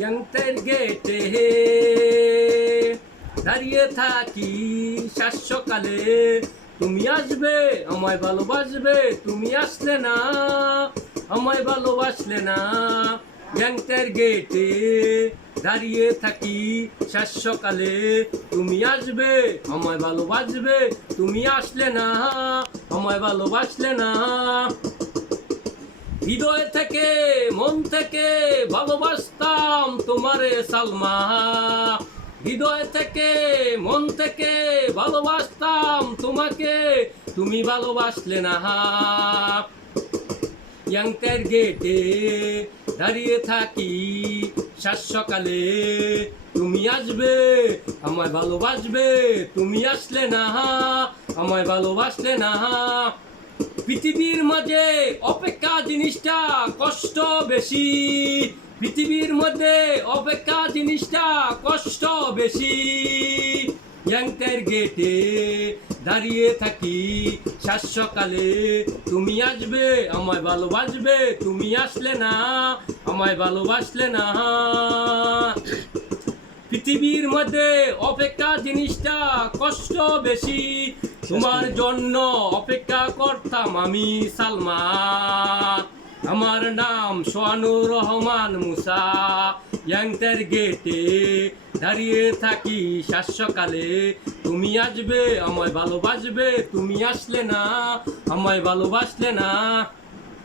গ্যাংটের গেটে দাঁড়িয়ে থাকি সাত সকালে, তুমি আসবে আমায় ভালোবাসবে, তুমি আসলে না আমায় ভালোবাসলে না। গ্যাংটের গেটে দাঁড়িয়ে থাকি সাত সকালে, তুমি আসবে আমায় ভালোবাসবে, তুমি আসলে না আমায় ভালোবাসলে না। হৃদয় থেকে মন থেকে ভালোবাসতাম তোমারে সালমা, হৃদয় থেকে মন থেকে ভালোবাসতাম তোমাকে, তুমি ভালোবাসলে না। গ্যাংটের গেটে দাঁড়িয়ে থাকি সাত সকালে, তুমি আসবে আমায় ভালোবাসবে, তুমি আসলে না আমায় ভালোবাসলে না। পৃথিবীর মাঝে অপেক্ষা জিনিসটা কষ্ট বেশি, পৃথিবীর মধ্যে অপেক্ষা জিনিসটা কষ্ট বেশি। গ্যাংটের গেটে দাঁড়িয়ে থাকি সাত সকালে, তুমি আসবে আমায় ভালোবাসবে, তুমি আসলে না আমায় ভালোবাসলে না। পৃথিবীর মধ্যে অপেক্ষা জিনিসটা কষ্ট বেশি, তোমার জন্য অপেক্ষা করতাম আমি সালমা। আমার নাম সোহানুর রহমান মুসা। গ্যাংটের গেটে দাঁড়িয়ে থাকি সাত সকালে, তুমি আসবে আমায় ভালোবাসবে, তুমি আসলে না আমায় ভালোবাসলে না।